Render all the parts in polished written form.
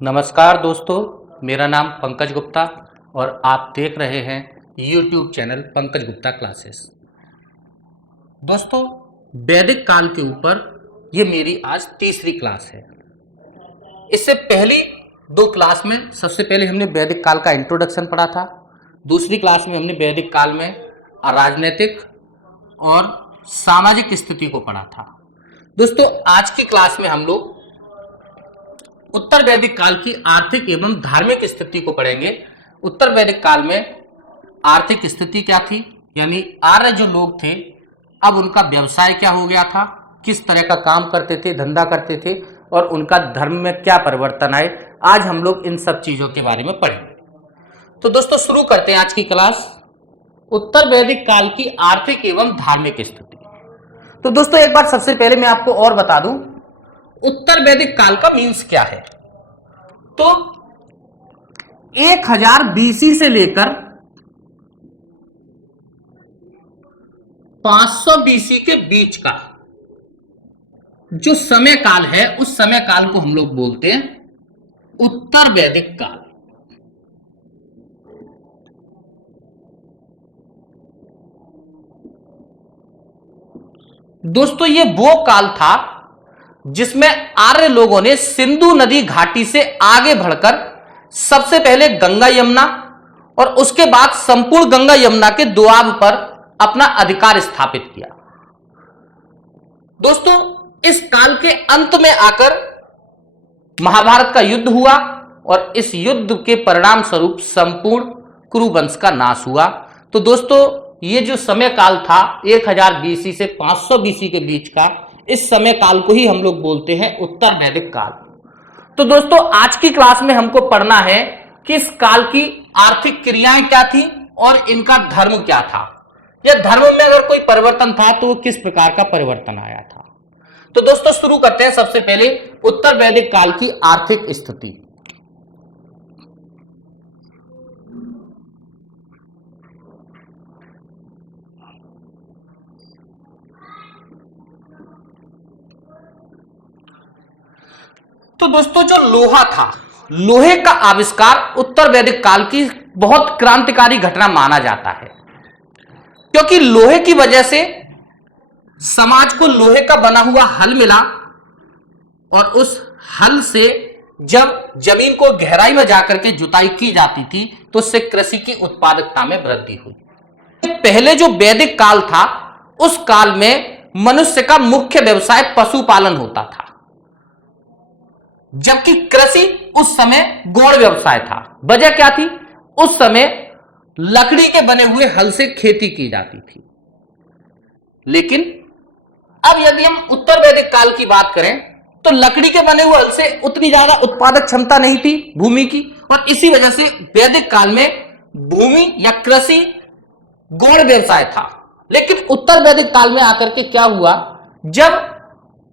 नमस्कार दोस्तों, मेरा नाम पंकज गुप्ता और आप देख रहे हैं YouTube channel Pankaj Gupta classes. दोस्तों, वैदिक काल के ऊपर ये मेरी आज तीसरी क्लास है। इससे पहली दो क्लास में सबसे पहले हमने वैदिक काल का इंट्रोडक्शन पढ़ा था। दूसरी क्लास में हमने वैदिक काल में राजनीतिक और सामाजिक स्थिति को पढ़ा था। दोस्तों, आज की क्लास में हम लोग उत्तर वैदिक काल की आर्थिक एवं धार्मिक स्थिति को पढ़ेंगे। उत्तर वैदिक काल में आर्थिक स्थिति क्या थी, यानी आर्य जो लोग थे अब उनका व्यवसाय क्या हो गया था, किस तरह का काम करते थे, धंधा करते थे और उनका धर्म में क्या परिवर्तन आए। आज हम लोग इन सब चीजों के बारे में पढ़ेंगे। तो दोस्तों, शुरू करते हैं आज की क्लास। उत्तर वैदिक काल की आर्थिक एवं धार्मिक स्थिति। तो दोस्तों, एक बार सबसे पहले मैं आपको और बता दूं, उत्तर वैदिक काल का मीन्स क्या है। तो 1000 बीसी से लेकर 500 बीसी के बीच का जो समय काल है, उस समय काल को हम लोग बोलते हैं उत्तर वैदिक काल। दोस्तों, ये वो काल था जिसमें आर्य लोगों ने सिंधु नदी घाटी से आगे बढ़कर सबसे पहले गंगा यमुना और उसके बाद संपूर्ण गंगा यमुना के दोआब पर अपना अधिकार स्थापित किया। दोस्तों, इस काल के अंत में आकर महाभारत का युद्ध हुआ और इस युद्ध के परिणाम स्वरूप संपूर्ण कुरु वंश का नाश हुआ। तो दोस्तों, ये जो समय काल था 1000 बीसी से 500 बीसी के बीच का, इस समय काल को ही हम लोग बोलते हैं उत्तर वैदिक काल। तो दोस्तों, आज की क्लास में हमको पढ़ना है कि इस काल की आर्थिक क्रियाएं क्या थी और इनका धर्म क्या था, या धर्म में अगर कोई परिवर्तन था तो किस प्रकार का परिवर्तन आया था। तो दोस्तों, शुरू करते हैं सबसे पहले उत्तर वैदिक काल की आर्थिक स्थिति। तो दोस्तों, जो लोहा था, लोहे का आविष्कार उत्तर वैदिक काल की बहुत क्रांतिकारी घटना माना जाता है, क्योंकि लोहे की वजह से समाज को लोहे का बना हुआ हल मिला और उस हल से जब जमीन को गहराई में जाकर के जुताई की जाती थी तो उससे कृषि की उत्पादकता में वृद्धि हुई। पहले जो वैदिक काल था, उस काल में मनुष्य का मुख्य व्यवसाय पशुपालन होता था, जबकि कृषि उस समय गौण व्यवसाय था। वजह क्या थी? उस समय लकड़ी के बने हुए हल से खेती की जाती थी। लेकिन अब यदि हम उत्तर वैदिक काल की बात करें तो लकड़ी के बने हुए हल से उतनी ज्यादा उत्पादक क्षमता नहीं थी भूमि की, और इसी वजह से वैदिक काल में भूमि या कृषि गौण व्यवसाय था। लेकिन उत्तर वैदिक काल में आकर के क्या हुआ, जब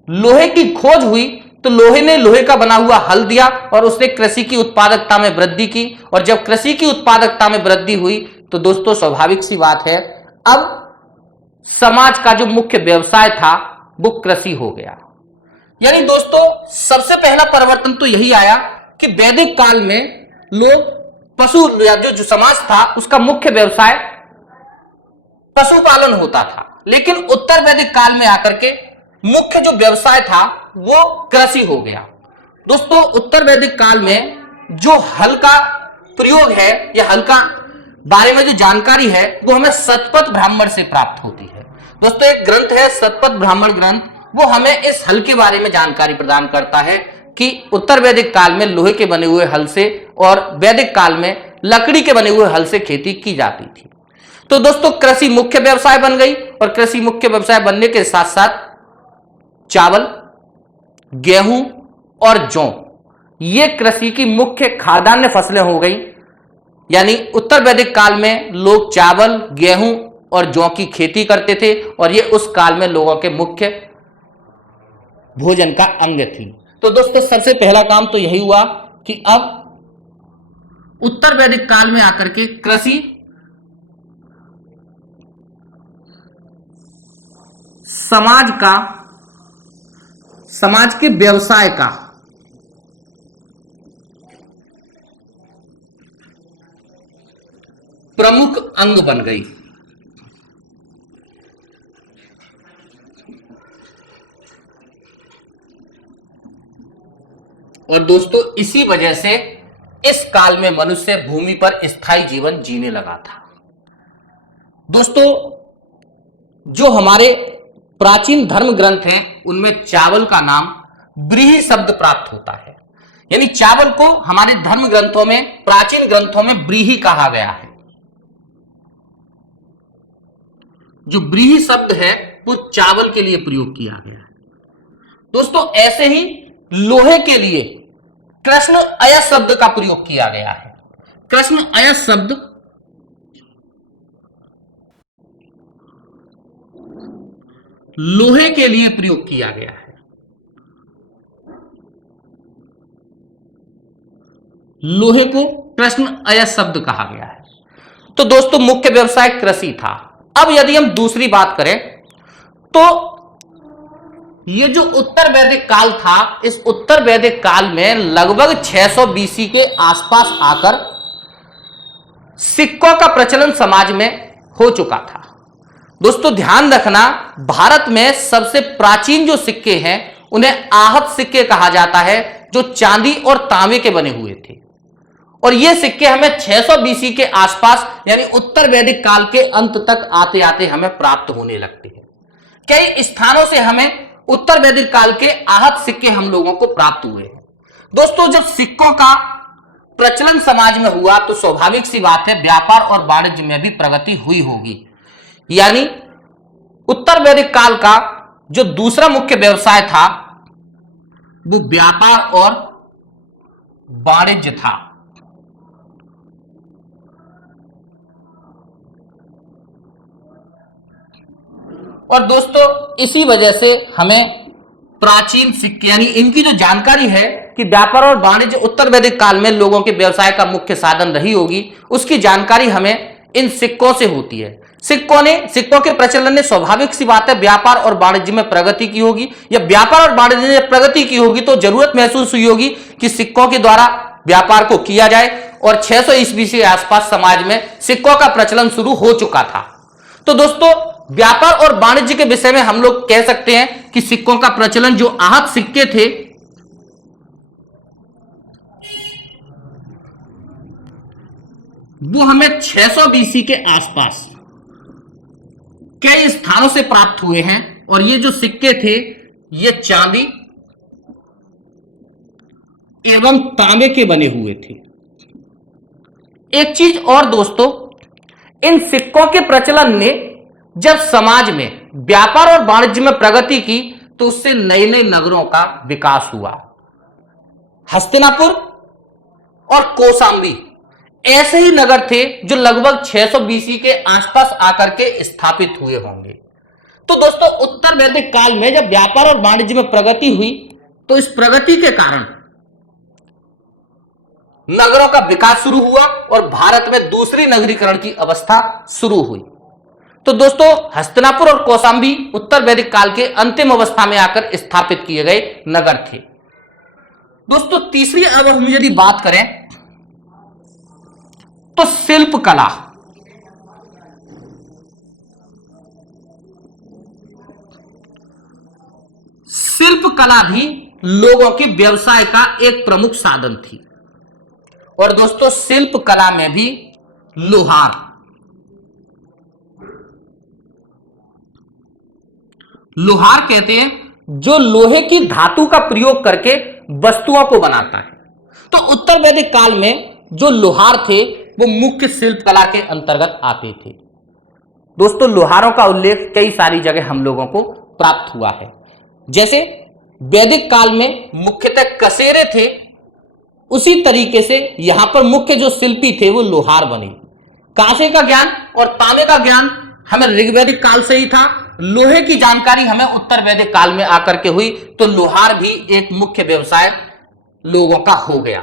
लोहे की खोज हुई तो लोहे ने लोहे का बना हुआ हल दिया और उसने कृषि की उत्पादकता में वृद्धि की। और जब कृषि की उत्पादकता में वृद्धि हुई तो दोस्तों, स्वाभाविक सी बात है, अब समाज का जो मुख्य व्यवसाय था वो कृषि हो गया। यानी दोस्तों, सबसे पहला परिवर्तन तो यही आया कि वैदिक काल में लोग पशु या जो समाज था उसका मुख्य व्यवसाय पशुपालन होता था। लेकिन उत्तर वैदिक काल में आकर के मुख्य जो व्यवसाय था वो कृषि हो गया। दोस्तों, उत्तर वैदिक काल में जो हल का प्रयोग है या हल का बारे में जो जानकारी है वो हमें शतपथ ब्राह्मण से प्राप्त होती है। दोस्तों, एक ग्रंथ है शतपथ ब्राह्मण ग्रंथ, वो हमें इस हल के बारे में जानकारी प्रदान करता है कि उत्तर वैदिक काल में लोहे के बने हुए हल से और वैदिक काल में लकड़ी के बने हुए हल से खेती की जाती थी। तो दोस्तों, कृषि मुख्य व्यवसाय बन गई और कृषि मुख्य व्यवसाय बनने के साथ साथ चावल, गेहूं और जौ, ये कृषि की मुख्य खाद्यान्न फसलें हो गई। यानी उत्तर वैदिक काल में लोग चावल, गेहूं और जौ की खेती करते थे और ये उस काल में लोगों के मुख्य भोजन का अंग थी। तो दोस्तों, सबसे पहला काम तो यही हुआ कि अब उत्तर वैदिक काल में आकर के कृषि समाज के व्यवसाय का प्रमुख अंग बन गई। और दोस्तों इसी वजह से इस काल में मनुष्य भूमि पर स्थायी जीवन जीने लगा था। दोस्तों जो हमारे प्राचीन धर्म ग्रंथ हैं उनमें चावल का नाम व्रीहि शब्द प्राप्त होता है, यानी चावल को हमारे धर्म ग्रंथों में, प्राचीन ग्रंथों में व्रीहि कहा गया है। जो व्रीहि शब्द है वो चावल के लिए प्रयोग किया गया है। दोस्तों ऐसे ही लोहे के लिए कृष्ण अय शब्द का प्रयोग किया गया है। कृष्ण अय शब्द लोहे के लिए प्रयोग किया गया है। लोहे को कृष्ण अय शब्द कहा गया है। तो दोस्तों मुख्य व्यवसाय कृषि था। अब यदि हम दूसरी बात करें तो ये जो उत्तर वैदिक काल था, इस उत्तर वैदिक काल में लगभग 600 बीसी के आसपास आकर सिक्कों का प्रचलन समाज में हो चुका था। दोस्तों ध्यान रखना, भारत में सबसे प्राचीन जो सिक्के हैं उन्हें आहत सिक्के कहा जाता है, जो चांदी और तांबे के बने हुए थे। और ये सिक्के हमें 600 बीसी के आसपास यानी उत्तर वैदिक काल के अंत तक आते आते हमें प्राप्त होने लगते हैं। कई स्थानों से हमें उत्तर वैदिक काल के आहत सिक्के हम लोगों को प्राप्त हुए हैं। दोस्तों जब सिक्कों का प्रचलन समाज में हुआ तो स्वाभाविक सी बात है व्यापार और वाणिज्य में भी प्रगति हुई होगी। यानी उत्तर वैदिक काल का जो दूसरा मुख्य व्यवसाय था वो व्यापार और वाणिज्य था। और दोस्तों इसी वजह से हमें प्राचीन सिक्के यानी इनकी जो जानकारी है कि व्यापार और वाणिज्य उत्तर वैदिक काल में लोगों के व्यवसाय का मुख्य साधन रही होगी, उसकी जानकारी हमें इन सिक्कों से होती है। सिक्कों के प्रचलन ने स्वाभाविक सी बात है व्यापार और वाणिज्य में प्रगति की होगी, या व्यापार और वाणिज्य में प्रगति की होगी तो जरूरत महसूस हुई होगी कि सिक्कों के द्वारा व्यापार को किया जाए। और 600 ईस्वी के आसपास समाज में सिक्कों का प्रचलन शुरू हो चुका था। तो दोस्तों व्यापार और वाणिज्य के विषय में हम लोग कह सकते हैं कि सिक्कों का प्रचलन, जो आहत सिक्के थे वो हमें 600 बीसी के आसपास कई स्थानों से प्राप्त हुए हैं। और ये जो सिक्के थे ये चांदी एवं तांबे के बने हुए थे। एक चीज और दोस्तों, इन सिक्कों के प्रचलन ने जब समाज में व्यापार और वाणिज्य में प्रगति की तो उससे नए नए नगरों का विकास हुआ। हस्तिनापुर और कौशांबी ऐसे ही नगर थे जो लगभग 600 बीसी के आसपास आकर के स्थापित हुए होंगे। तो दोस्तों उत्तर वैदिक काल में जब व्यापार और वाणिज्य में प्रगति हुई तो इस प्रगति के कारण नगरों का विकास शुरू हुआ और भारत में दूसरी नगरीकरण की अवस्था शुरू हुई। तो दोस्तों हस्तिनापुर और कौशांबी उत्तर वैदिक काल के अंतिम अवस्था में आकर स्थापित किए गए नगर थे। दोस्तों तीसरी अब हम यदि बात करें तो शिल्प कला। शिल्प कला भी लोगों के व्यवसाय का एक प्रमुख साधन थी। और दोस्तों शिल्प कला में भी लोहार कहते हैं जो लोहे की धातु का प्रयोग करके वस्तुओं को बनाता है। तो उत्तर वैदिक काल में जो लोहार थे वो मुख्य शिल्प कला के अंतर्गत आते थे। दोस्तों लोहारों का उल्लेख कई सारी जगह हम लोगों को प्राप्त हुआ है। जैसे वैदिक काल में मुख्यतः कसेरे थे, उसी तरीके से यहां पर मुख्य जो शिल्पी थे वो लोहार बने। कांसे का ज्ञान और तांबे का ज्ञान हमें ऋग्वैदिक काल से ही था। लोहे की जानकारी हमें उत्तर वैदिक काल में आकर के हुई तो लोहार भी एक मुख्य व्यवसाय लोगों का हो गया।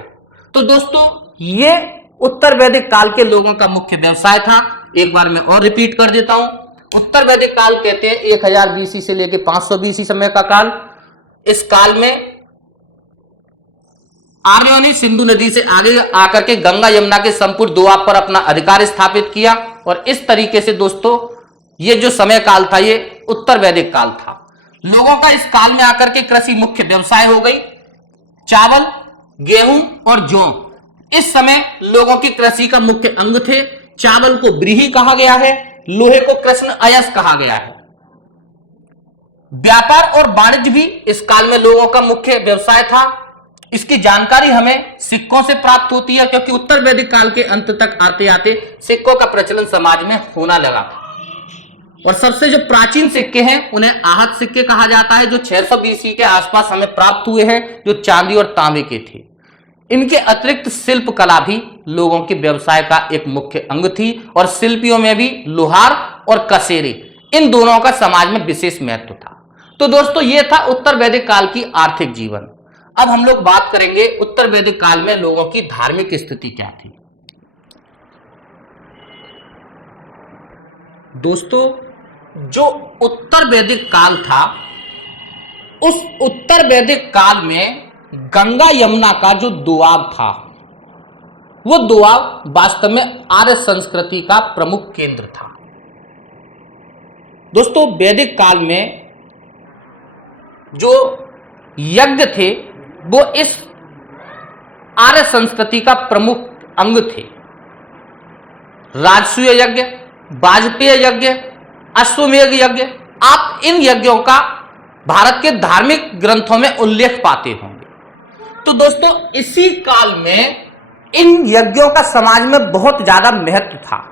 तो दोस्तों ये उत्तर वैदिक काल के लोगों का मुख्य व्यवसाय था। एक बार मैं और रिपीट कर देता हूं। उत्तर वैदिक काल कहते हैं 1000 बीसी से लेकर 500 बीसी समय का काल। इस काल में आर्यों ने सिंधु नदी से आगे आकर के गंगा यमुना के संपूर्ण दोआब पर अपना अधिकार स्थापित किया और इस तरीके से दोस्तों ये जो समय काल था ये उत्तर वैदिक काल था। लोगों का इस काल में आकर के कृषि मुख्य व्यवसाय हो गई। चावल, गेहूं और जौ इस समय लोगों की कृषि का मुख्य अंग थे। चावल को व्रीहि कहा गया है, लोहे को कृष्ण अयस कहा गया है। व्यापार और वाणिज्य भी इस काल में लोगों का मुख्य व्यवसाय था। इसकी जानकारी हमें सिक्कों से प्राप्त होती है, क्योंकि उत्तर वैदिक काल के अंत तक आते आते सिक्कों का प्रचलन समाज में होना लगा था। और सबसे जो प्राचीन सिक्के हैं उन्हें आहत सिक्के कहा जाता है, जो 600 बीसी के आसपास हमें प्राप्त हुए हैं, जो चांदी और तांबे के थे। इनके अतिरिक्त शिल्प कला भी लोगों के व्यवसाय का एक मुख्य अंग थी और शिल्पियों में भी लोहार और कसेरे, इन दोनों का समाज में विशेष महत्व था। तो दोस्तों ये था उत्तर वैदिक काल की आर्थिक जीवन। अब हम लोग बात करेंगे उत्तर वैदिक काल में लोगों की धार्मिक स्थिति क्या थी। दोस्तों जो उत्तर वैदिक काल था, उस उत्तर वैदिक काल में गंगा यमुना का जो दोआब था, वो दोआब वास्तव में आर्य संस्कृति का प्रमुख केंद्र था। दोस्तों वैदिक काल में जो यज्ञ थे वो इस आर्य संस्कृति का प्रमुख अंग थे। राजसूय यज्ञ, वाजपेय यज्ञ, अश्वमेध यज्ञ, आप इन यज्ञों का भारत के धार्मिक ग्रंथों में उल्लेख पाते होंगे। तो दोस्तों इसी काल में इन यज्ञों का समाज में बहुत ज्यादा महत्व था,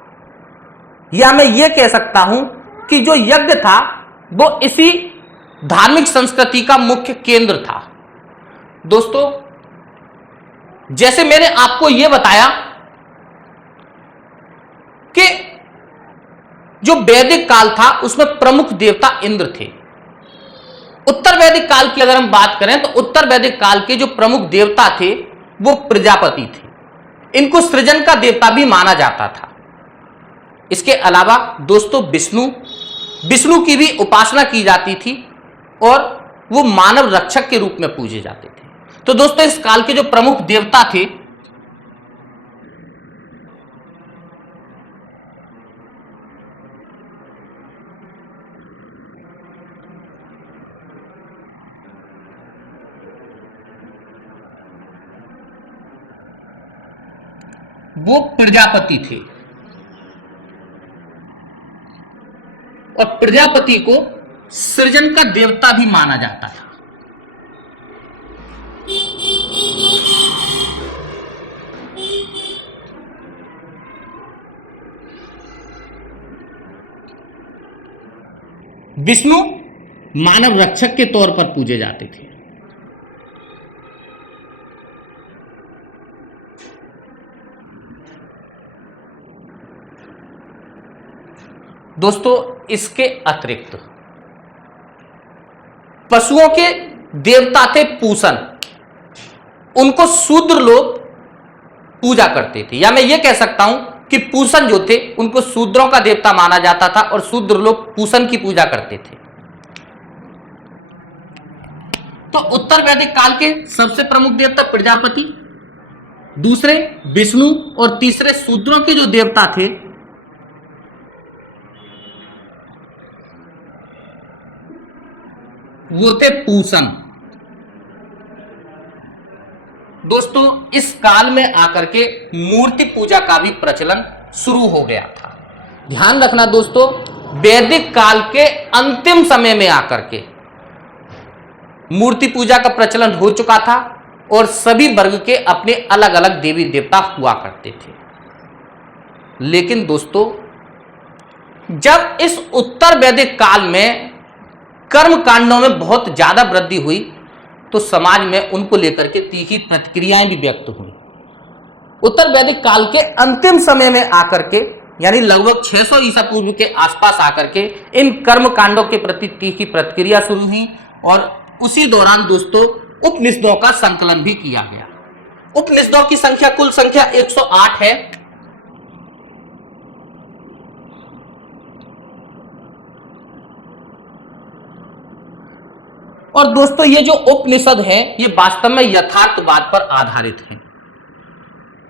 या मैं ये कह सकता हूं कि जो यज्ञ था वो इसी धार्मिक संस्कृति का मुख्य केंद्र था। दोस्तों जैसे मैंने आपको यह बताया कि जो वैदिक काल था उसमें प्रमुख देवता इंद्र थे। उत्तर वैदिक काल की अगर हम बात करें तो उत्तर वैदिक काल के जो प्रमुख देवता थे वो प्रजापति थे। इनको सृजन का देवता भी माना जाता था। इसके अलावा दोस्तों विष्णु की भी उपासना की जाती थी और वो मानव रक्षक के रूप में पूजे जाते थे। तो दोस्तों इस काल के जो प्रमुख देवता थे वो प्रजापति थे, और प्रजापति को सृजन का देवता भी माना जाता था। विष्णु मानव रक्षक के तौर पर पूजे जाते थे। दोस्तों इसके अतिरिक्त पशुओं के देवता थे पूषण। उनको शूद्र लोग पूजा करते थे, या मैं ये कह सकता हूं कि पूषण जो थे उनको शूद्रों का देवता माना जाता था और शूद्र लोग पूषण की पूजा करते थे। तो उत्तर वैदिक काल के सबसे प्रमुख देवता प्रजापति, दूसरे विष्णु और तीसरे शूद्रों के जो देवता थे वो थे पूषण। दोस्तों इस काल में आकर के मूर्ति पूजा का भी प्रचलन शुरू हो गया था। ध्यान रखना दोस्तों, वैदिक काल के अंतिम समय में आकर के मूर्ति पूजा का प्रचलन हो चुका था और सभी वर्ग के अपने अलग अलग देवी देवता हुआ करते थे। लेकिन दोस्तों जब इस उत्तर वैदिक काल में कर्म कांडों में बहुत ज्यादा वृद्धि हुई तो समाज में उनको लेकर के तीखी प्रतिक्रियाएं भी व्यक्त हुई। उत्तर वैदिक काल के अंतिम समय में आकर के यानी लगभग 600 ईसा पूर्व के आसपास आकर के इन कर्म कांडों के प्रति तीखी प्रतिक्रिया शुरू हुई और उसी दौरान दोस्तों उपनिषदों का संकलन भी किया गया। उपनिषदों की संख्या कुल संख्या 108 है। और दोस्तों ये जो उपनिषद है ये वास्तव में यथार्थवाद पर आधारित है।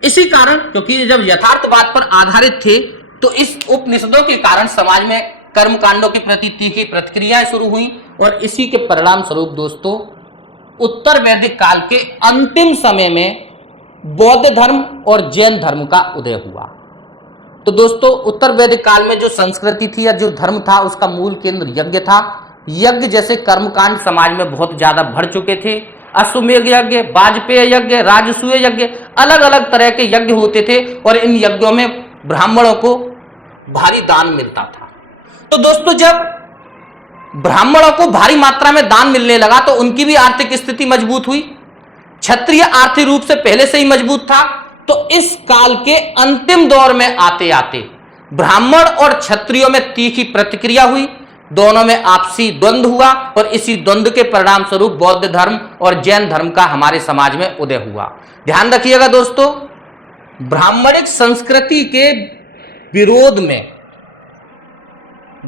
इसी कारण, क्योंकि जब यथार्थवाद पर आधारित थे तो इस उपनिषदों के कारण समाज में कर्मकांडों के प्रति तीखी प्रतिक्रियाएं शुरू हुई और इसी के परिणाम स्वरूप दोस्तों उत्तर वैदिक काल के अंतिम समय में बौद्ध धर्म और जैन धर्म का उदय हुआ। तो दोस्तों उत्तर वैदिक काल में जो संस्कृति थी या जो धर्म था उसका मूल केंद्र यज्ञ था। यज्ञ जैसे कर्मकांड समाज में बहुत ज्यादा बढ़ चुके थे। अश्वमेध यज्ञ, वाजपेय यज्ञ, राजसूय यज्ञ, अलग अलग तरह के यज्ञ होते थे और इन यज्ञों में ब्राह्मणों को भारी दान मिलता था। तो दोस्तों जब ब्राह्मणों को भारी मात्रा में दान मिलने लगा तो उनकी भी आर्थिक स्थिति मजबूत हुई। क्षत्रिय आर्थिक रूप से पहले से ही मजबूत था। तो इस काल के अंतिम दौर में आते आते ब्राह्मण और क्षत्रियों में तीखी प्रतिक्रिया हुई, दोनों में आपसी द्वंद्व हुआ और इसी द्वंद्व के परिणाम स्वरूप बौद्ध धर्म और जैन धर्म का हमारे समाज में उदय हुआ। ध्यान रखिएगा दोस्तों, ब्राह्मणिक संस्कृति के विरोध में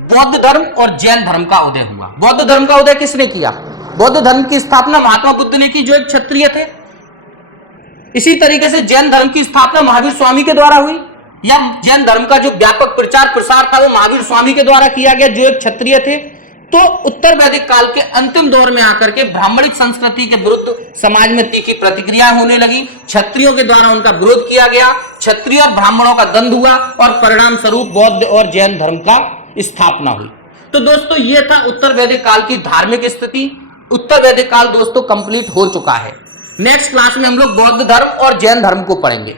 बौद्ध धर्म और जैन धर्म का उदय हुआ। बौद्ध धर्म का उदय किसने किया? बौद्ध धर्म की स्थापना महात्मा बुद्ध ने की, जो एक क्षत्रिय थे। इसी तरीके से जैन धर्म की स्थापना महावीर स्वामी के द्वारा हुई, या जैन धर्म का जो व्यापक प्रचार प्रसार था वो महावीर स्वामी के द्वारा किया गया, जो एक क्षत्रिय थे। तो उत्तर वैदिक काल के अंतिम दौर में आकर के ब्राह्मणिक संस्कृति के विरुद्ध समाज में तीखी प्रतिक्रियाएं होने लगी। क्षत्रियों के द्वारा उनका विरोध किया गया, क्षत्रिय और ब्राह्मणों का द्वंद्व हुआ और परिणाम स्वरूप बौद्ध और जैन धर्म का स्थापना हुई। तो दोस्तों ये था उत्तर वैदिक काल की धार्मिक स्थिति। उत्तर वैदिक काल दोस्तों कंप्लीट हो चुका है। नेक्स्ट क्लास में हम लोग बौद्ध धर्म और जैन धर्म को पढ़ेंगे।